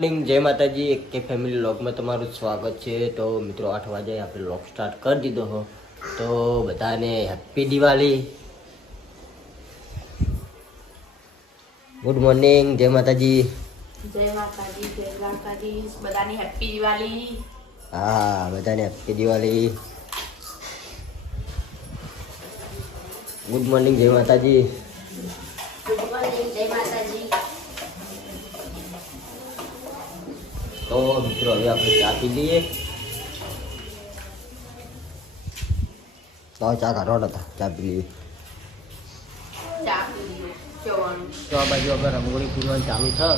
જય માતાજી, એક કે ફેમિલી વ્લોગમાં તમારું સ્વાગત છે। તો મિત્રો 8 વાગે આપણે વ્લોગ સ્ટાર્ટ કરી દીધો હો। તો બધાને હેપી દિવાળી, ગુડ મોર્નિંગ, જય માતાજી। જય માતાજી, જય દ્વારકાધીશ, બધાને હેપી દિવાળી। હા, બધાને હેપી દિવાળી, ગુડ મોર્નિંગ, જય માતાજી। ગુડ મોર્નિંગ, જય માતાજી। તો મિત્રો હવે આપણે ચા પી લઈએ। તો ચા કાઢો નતા, ચા પી લઈએ। ચા પી લીધું, જવાનું। તો આ બાજુ આપણે રંગોળી પૂરવાનું ચાલુ છે।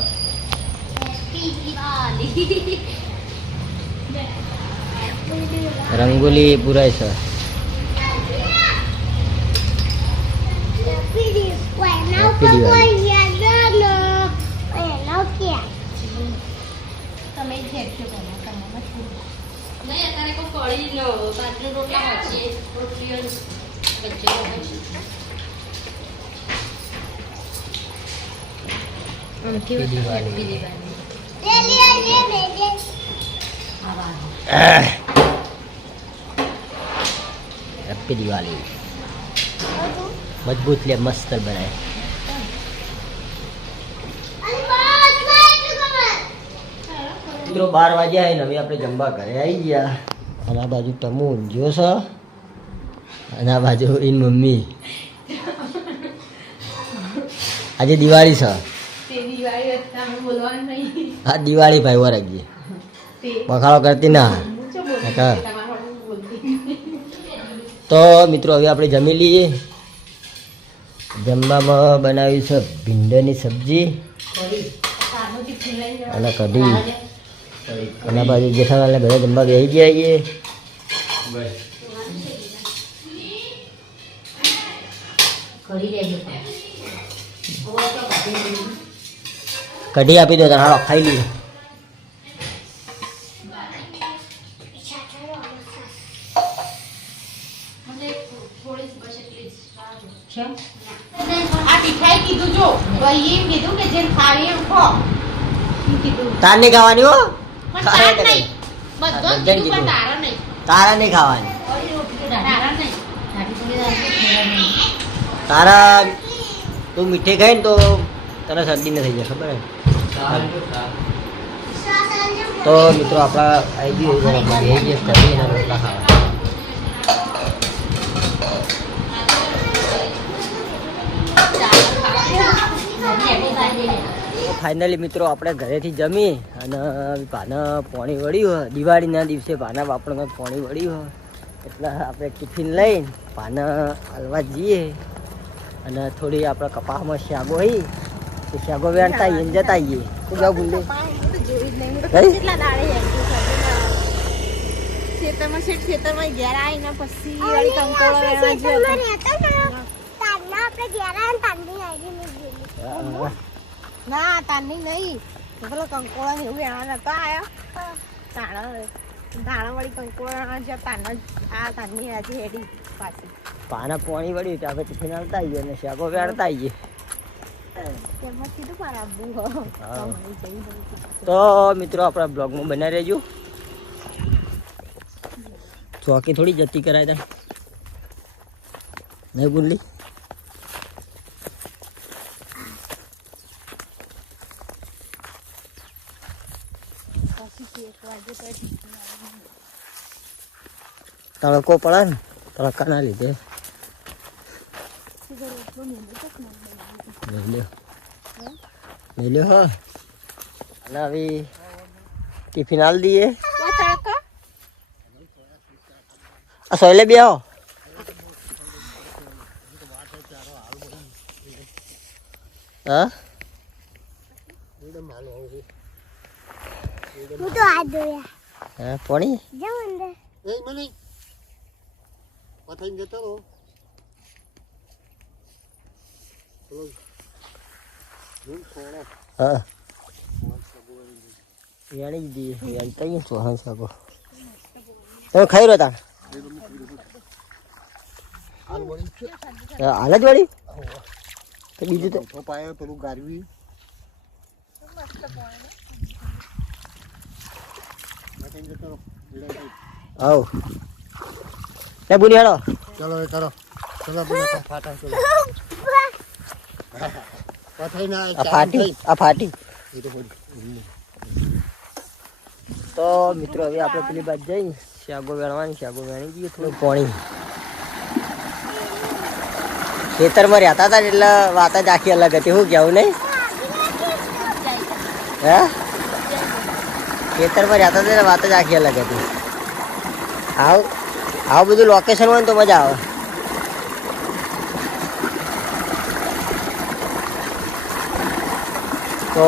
રંગોલી પૂરાય છે। તમે ખેડશો નહીં, અત્યારે કોઈ કળી લો, બાજરી રોટલા છે, રોટલીઓ વચ્ચે હેપી દિવાળી। મજબૂત લે, મસ્ત બનાય। મિત્રો 12 વાગ્યા હે ને હવે આપણે જમવા ઘરે આવી ગયા। અને આ બાજુ ટમુ ઊંઘ્યો છે, અને આ બાજુ એની મમ્મી। આજે દિવાળી છે। હા, દિવાળી ભાઈ વરાગી બખાડો કરતી ના। તો મિત્રો હવે આપણે જમી લઈએ। જમવામાં બનાવ્યું છે ભીંડાની સબ્જી અને કઢી। અને બાજુ જેઠાલાલને બધા જમવા બેસી ગયા છીએ। કઢી આપી દો, હાલો ખાઈ લઈએ। આ મીઠાઈ કીધું જો ભાઈ, એમ કીધું કે જેમ ખાવી એમ ખો કીધું। તાર નહીં ખાવાની હો, પણ તાર નહીં, બધો કીધું પણ તારા નહીં, તારા નહીં ખાવાની। તારા નહીં, તારા તું મીઠાઈ ખાઈ ને તો તને શરદી ન થઈ જાય, ખબર હે? તો મિત્રો આપણા આવી ગયું કઢી અને રોટલા ખાવા। ફાઇનલી મિત્રો આપણે ઘરેથી જમી અને ભાના પોણી વળ્યું હોય, દિવાળીના દિવસે ભાના બાપણમાં પોણી વળ્યું હોય એટલે આપણે ટિફિન લઈને ભાના હલવા જઈએ। અને થોડી આપણે કપાસમાં શાગો હોય તો શાગો વેણતા આવીએ ને જતા આવીએ। શું જાવ ભૂલે ખેતરમાં ઘેર આવીને પછી વાળી કંકોળો ના તારની નહીં, પેલો કંકોળો એવું વેણા નતો આવ્યો, ધાણા વાળી કંકોળો જ્યાં તારના આ તારની આજે હેડી પાછી પાના પોણી વળ્યું તો આપણે ટિફિન આવતા આવીએ અને શાગો વેણતા આવીએ। તો મિત્રો આપણા બ્લોગમાં બનાવી રહેજો। ચોકી થોડી જતી કરાય તા નહીં બોલી। તડકો પડે ને, તડકા ના લીધે લઈ લ્યો હા। અને હવે ટિફિન આલ દઈએ। આ સોયલે બે આવો। હા પોણી હા વેણી દઈએ, વેણતા છો હા શાકો તમે ખાઈ રહ્યો તા હાલ જ વાળી બીજું તો પાયો પેલું ગારવી આવ લે બુની હેડો ચલો એ કરો ચલો બોલો ફાટા ચલો પથાઈ ના આ ફાટી એ તો બોલ તો મિત્રો હવે આપણે પેલી બાજુ જઈ શાગો વેણવાની શાગો વેણી જઈએ થોડું પાણી ખેતરમાં રહેતા હતા એટલે વાત જ આખી અલગ હતી શું કહેવું નહીં હે ખેતરમાં રહેતા હતા એટલે વાત જ આખી અલગ હતી આવું બધું લોકેશન હોય ને તો મજા આવે તો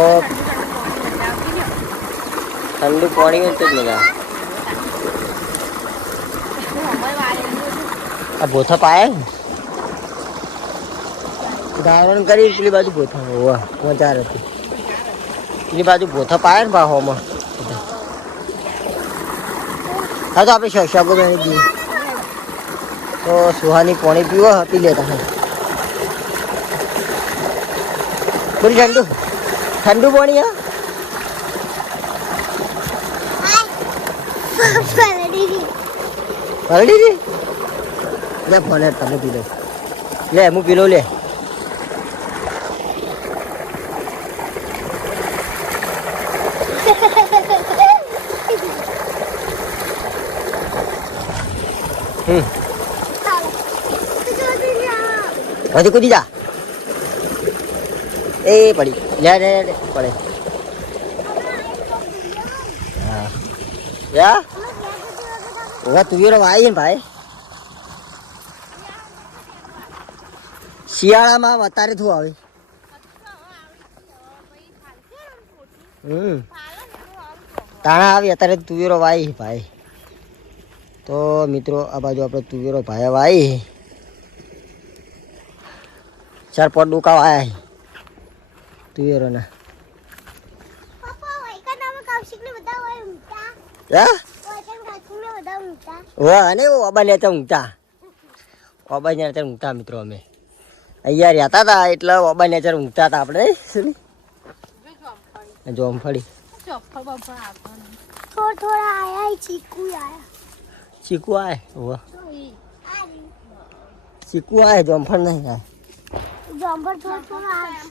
ઠંડુ પાણી હોય તો જ મજા આવે આ ભોથા પાયા ધારણ કરી પેલી બાજુ ભોથા હોવા મજા હતી પેલી બાજુ ભોથા પાયા ને બાહોમાં હા તો આપણે શાકો બેણી દઈએ તો સુહાની પાણી પીવો પી લેતા હા બોલી ઠંડુ ઠંડુ પાણી હા હલડી લે ફોન તમે પી લો લે હું પી લો લે હજી કૂદી જા એ પડી લે પડે હા યા ઓવા તુવેરો વાવી ને ભાઈ શિયાળામાં વધારે થયું આવે તાણા આવી અત્યારે તુવેરો વાવી ભાઈ તો મિત્રો આ બાજુ આપણે તુવેરો ભાઈ વાવી 4-5 ડોકા વાયા તુવેરોના અને ઓબા ને ઊંઘતા મિત્રો અમે અહીંયા રહેતા હતા એટલે ઓબા ને ઊંઘતા હતા આપણે જોમફળી ચીકુ આય ચીકુ આય જોમફળ નહીં આય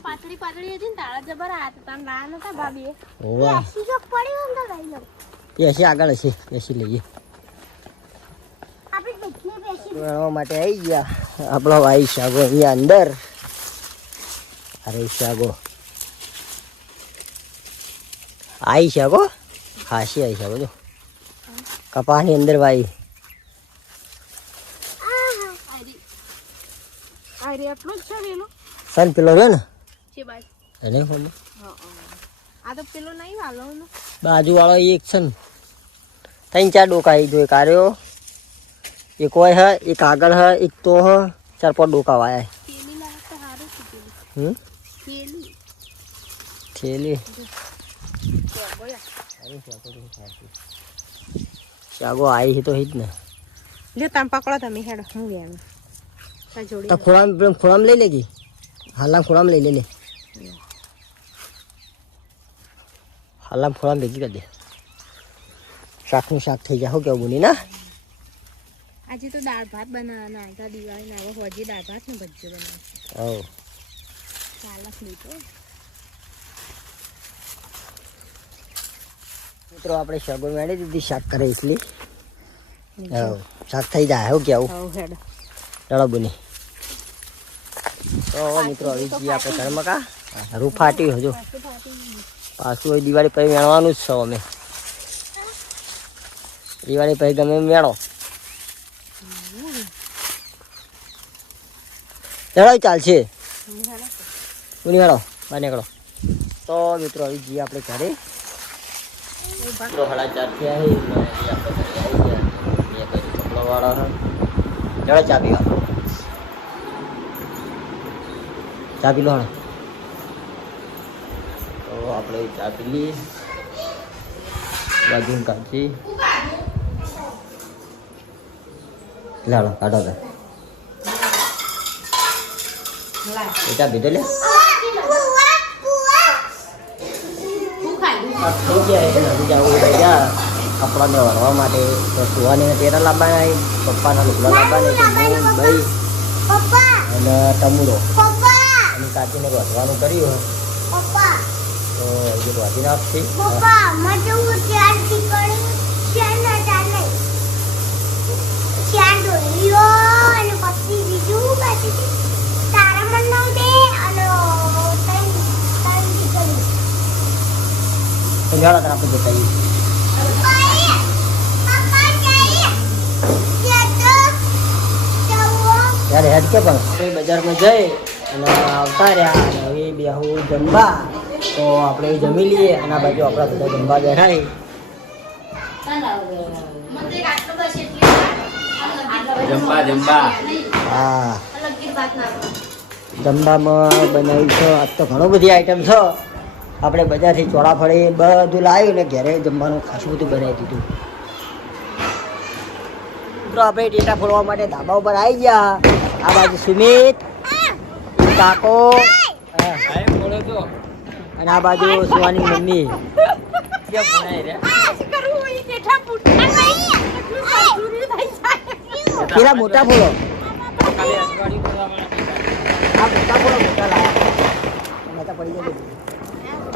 પાતળી હતી ને તાળા જબર આ હતા ના નતા ભાભી પેસી આગળ હશે પેસી લઈએ મેળવવા માટે આવી ગયા આપણો ભાઈ શાગો અહીંયા અંદર અરે શાગો આવી શાગો ખાસી આવી શાગો જો કપાની અંદર ભાઈ સન પેલો રહ્યો ને એને આ તો પેલો નહીં વાલો બાજુ વાળો એક છે ને 3-4 ડોકા આવી જોઈ કાર્યો એક હોય હે એક આગળ હે એક તો હે 4-5 ડોકા વાયા થેલી શાગો આવી તો હિત ને લે તમે પકડો તમે હેડો હું ગયા તો ખોળામ લઈ લેગી હાલા ખોળામ લઈ લે હાલામ ખોળામ ભેગી કરી દે શાકનું શાક થઈ જાય કેવું બોની ના આજે તો દાળ ભાત બનાવવાના હતા દિવાળી ના હવે હજી દાળ ભાત ને ભજીયો બનાવશે ઓ ચાલક લીધો મિત્રો આપણે શાકો મેળી દીધી શાક કરે એટલી શાક થઈ જાય હું કેવું ચલો બોની તો મિત્રો આવી જઈએ આપણે ઘરમાં કા રૂ ફાટી હજુ પાછું હોય દિવાળી પછી મેળવાનું જ છો અમે દિવાળી પછી ગમે મેળો ચલો ચાલશે હેડો બહાર નીકળો તો મિત્રો આવી જઈએ આપણે ઘરે મિત્રો 4:30 થયા વાળા ચલો ચા પીવા ચા પી લો હા તો આપણે ચા પી લઈએ બાજુ કાઢી લાડો કાઢો તા ચા પીધો લે થઈ ગયા એટલે હજુ જવું ભાઈ કપડાને વળવા માટે તો સુવાની તેરા લાવવાના પપ્પાના લુગડા લાવવાના ભાઈ અને ટમુરો અને કાચીને વધવાનું કર્યું તો એ વાંચીને આપશે તો જાડો તો આપણે જતા ત્યારે હેડ કે પણ આપણે બજારમાં જઈ અને આવતા રહ્યા અને હવે બેહું જમવા તો આપણે જમી લઈએ અને આ બાજુ આપણા બધા જમવા બેઠા છે. જમવા હા જમવામાં બનાવ્યું છે આજ તો ઘણું બધી આઈટમ છે. આપણે બજારથી ચોળાફળી બધું લાવ્યું ને ઘરે જમવાનું ખાસું બધું બનાવી દીધું. મિત્રો આપણે ટેટા ફોડવા માટે ધાબા ઉપર આવી ગયા. આ બાજુ સુમિત કાકો અને આ બાજુ સુવાની મમ્મી. પેલા મોટા ફોડો આ મોટા ફોડો મોટા લાવ્યા પડી જાય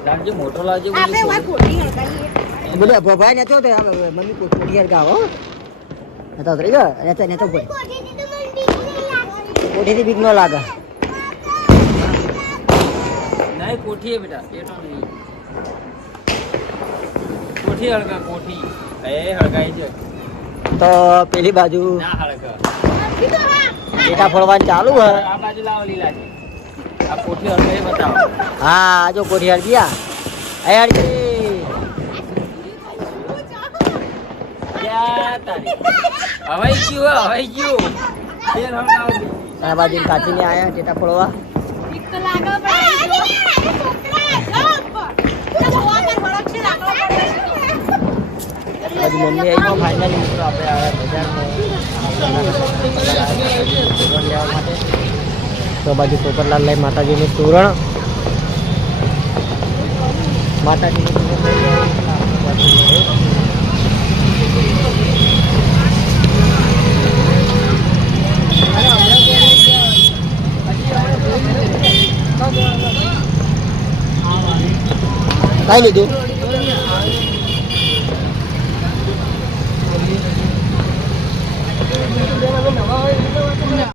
લાગજો મોટો લાગજો બધા ભભાઈ નતો તો મમ્મી કોઠી ગાવ નતો તરી ગયો નતો નતો ભાઈ કોઠીથી બીક ન લાગે. નહીં કોઠી હે બેટા પેટો નહીં કોઠી હળગા કોઠી એ હળગાઈ છે તો પેલી બાજુ ના હળગા ટેટા ફોડવાનું ચાલુ હે. આ બાજુ લાવો લીલા છે આ કોઠી હળગાઈ બતાવો હા જો કોઠી હળ ગયા હળગી ક્યાં તારી હવાઈ ગયું તેલ હળગાવ આ બાજુ કાચીને આયા ટેટા ફોડવા. બાજુ મમ્મી આવી ફાઇનલી મિત્રો આપણે આવ્યા બજારમાં લેવા માટે. તો બાજુ પોપટલાલ લઈ માતાજીનું તોરણ માતાજીનું કઈ લીધું